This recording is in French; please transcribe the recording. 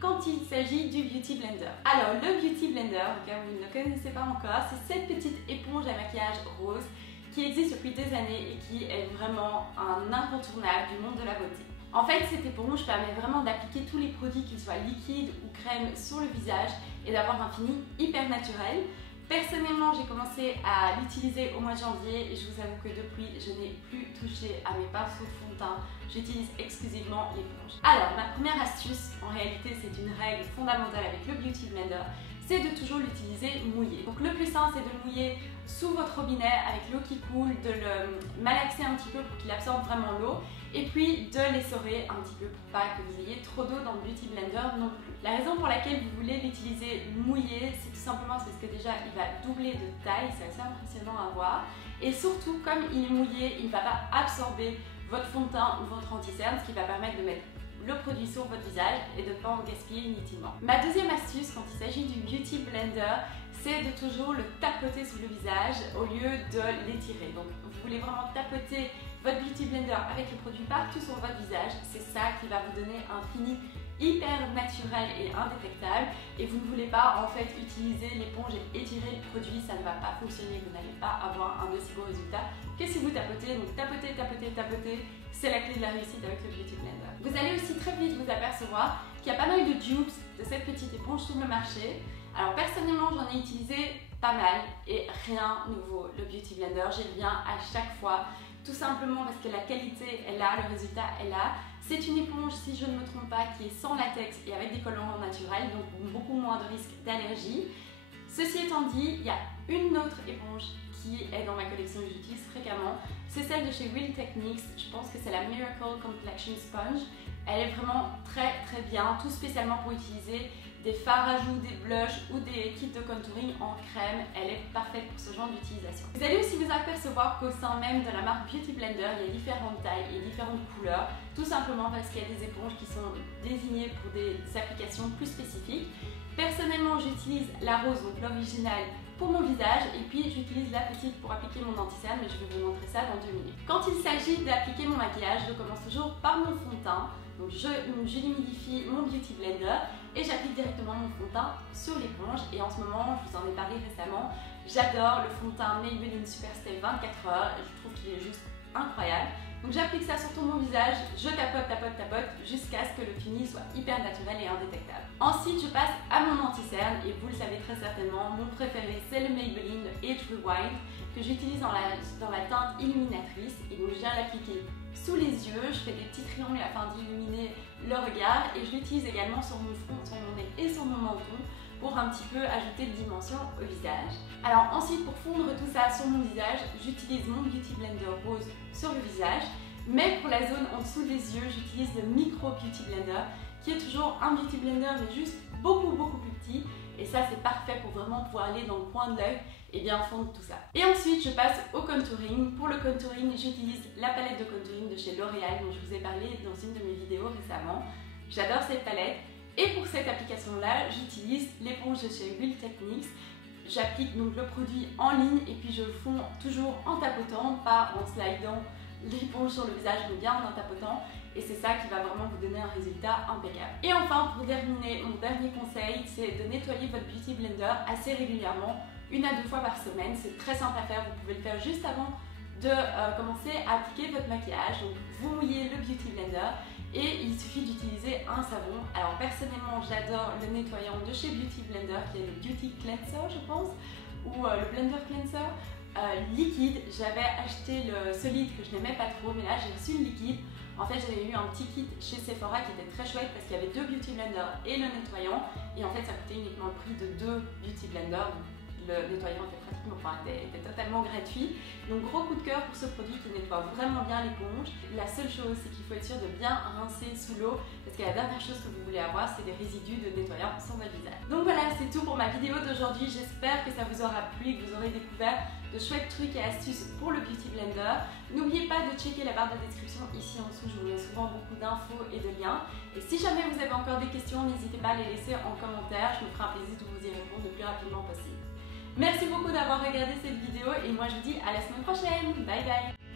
quand il s'agit du Beauty Blender. Alors le Beauty Blender, au cas où vous ne le connaissez pas encore, c'est cette petite éponge à maquillage rose qui existe depuis des années et qui est vraiment un incontournable du monde de la beauté. En fait, cette éponge permet vraiment d'appliquer tous les produits, qu'ils soient liquides ou crèmes, sur le visage et d'avoir un fini hyper naturel. Personnellement, j'ai commencé à l'utiliser au mois de janvier et je vous avoue que depuis, je n'ai plus touché à mes pinceaux de fond de teint. J'utilise exclusivement l'éponge. Alors, ma première astuce, en réalité, c'est une règle fondamentale avec le Beauty Blender, c'est de toujours l'utiliser mouillé. Donc le plus simple, c'est de le mouiller sous votre robinet avec l'eau qui coule, de le malaxer un petit peu pour qu'il absorbe vraiment l'eau et puis de l'essorer un petit peu pour pas que vous ayez trop d'eau dans le Beauty Blender non plus. La raison pour laquelle vous voulez l'utiliser mouillé, c'est tout simplement parce que déjà il va doubler de taille, c'est assez impressionnant à voir, et surtout comme il est mouillé, il ne va pas absorber votre fond de teint ou votre anti-cerne, ce qui va permettre de mettre le produit sur votre visage et de ne pas en gaspiller inutilement. Ma deuxième astuce quand il s'agit du Beauty Blender, c'est de toujours le tapoter sur le visage au lieu de l'étirer. Donc vous voulez vraiment tapoter votre Beauty Blender avec le produit partout sur votre visage, c'est ça qui va vous donner un fini hyper naturel et indétectable, et vous ne voulez pas en fait utiliser l'éponge et étirer le produit, ça ne va pas fonctionner, vous n'allez pas avoir un aussi beau résultat que si vous tapotez. Donc tapoter, tapoter, tapoter, c'est la clé de la réussite avec le Beauty Blender. Vous allez aussi très vite vous apercevoir qu'il y a pas mal de dupes de cette petite éponge sur le marché. Alors personnellement, j'en ai utilisé pas mal et rien nouveau. Le Beauty Blender, j'y reviens à chaque fois, tout simplement parce que la qualité est là, le résultat est là. C'est une éponge, si je ne me trompe pas, qui est sans latex et avec des colorants naturels, donc beaucoup moins de risque d'allergie. Ceci étant dit, il y a une autre éponge qui est dans ma collection que j'utilise fréquemment. C'est celle de chez Real Techniques, je pense que c'est la Miracle Complexion Sponge. Elle est vraiment très bien, tout spécialement pour utiliser des fards à joues, des blushs ou des kits de contouring en crème. Elle est parfaite pour ce genre d'utilisation. Vous allez aussi vous apercevoir qu'au sein même de la marque Beauty Blender, il y a différentes tailles et différentes couleurs, tout simplement parce qu'il y a des éponges qui sont désignées pour des applications plus spécifiques. Personnellement, j'utilise la rose, donc l'original, pour mon visage, et puis j'utilise la petite pour appliquer mon anti-cerne, mais je vais vous montrer ça dans 2 minutes. Quand il s'agit d'appliquer mon maquillage, je commence toujours par mon fond de teint. Donc je humidifie mon Beauty Blender et j'applique directement mon fond de teint sur l'éponge. Et en ce moment, je vous en ai parlé récemment, j'adore le fond de teint Maybelline Superstay 24 heures, je trouve qu'il est juste incroyable. Donc j'applique ça sur tout mon visage, je tapote, tapote, tapote jusqu'à ce que le fini soit hyper naturel et indétectable. Ensuite, je passe à mon anti-cerne et vous le savez très certainement, mon préféré c'est le Maybelline Age Rewind que j'utilise dans la teinte illuminatrice, et donc je viens l'appliquer sous les yeux, je fais des petits triangles afin d'illuminer le regard, et je l'utilise également sur mon front, sur mon nez et sur mon menton pour un petit peu ajouter de dimension au visage. Alors ensuite, pour fondre tout ça sur mon visage, j'utilise mon Beauty Blender rose sur le visage, mais pour la zone en dessous des yeux, j'utilise le Micro Beauty Blender qui est toujours un Beauty Blender mais juste beaucoup plus petit, et ça c'est parfait pour vraiment pouvoir aller dans le coin de l'œil et bien fondre tout ça. Et ensuite je passe au contouring. Pour le contouring, j'utilise la palette de contouring de chez L'Oréal dont je vous ai parlé dans une de mes vidéos récemment. J'adore cette palette. Et pour cette application-là, j'utilise l'éponge de chez Real Techniques. J'applique donc le produit en ligne et puis je le fonds toujours en tapotant, pas en slidant l'éponge sur le visage, mais bien en tapotant. Et c'est ça qui va vraiment vous donner un résultat impeccable. Et enfin, pour terminer, mon dernier conseil, c'est de nettoyer votre Beauty Blender assez régulièrement, 1 à 2 fois par semaine. C'est très simple à faire, vous pouvez le faire juste avant de commencer à appliquer votre maquillage. Donc vous mouillez le Beauty Blender et il suffit d'utiliser un savon. Alors personnellement, j'adore le nettoyant de chez Beauty Blender qui est le Beauty Cleanser, je pense, ou le Blender Cleanser liquide. J'avais acheté le solide que je n'aimais pas trop, mais là j'ai reçu le liquide. En fait, j'avais eu un petit kit chez Sephora qui était très chouette parce qu'il y avait 2 Beauty Blender et le nettoyant, et en fait ça coûtait uniquement le prix de 2 Beauty Blender. Le nettoyant était pratiquement, était totalement gratuit. Donc gros coup de cœur pour ce produit qui nettoie vraiment bien l'éponge. La seule chose, c'est qu'il faut être sûr de bien rincer sous l'eau, parce que la dernière chose que vous voulez avoir, c'est des résidus de nettoyant sur votre visage. Donc voilà, c'est tout pour ma vidéo d'aujourd'hui. J'espère que ça vous aura plu et que vous aurez découvert de chouettes trucs et astuces pour le Beauty Blender. N'oubliez pas de checker la barre de description ici en dessous, je vous mets souvent beaucoup d'infos et de liens. Et si jamais vous avez encore des questions, n'hésitez pas à les laisser en commentaire, je me ferai un plaisir de vous y répondre le plus rapidement possible. Merci beaucoup d'avoir regardé cette vidéo et moi je vous dis à la semaine prochaine. Bye bye.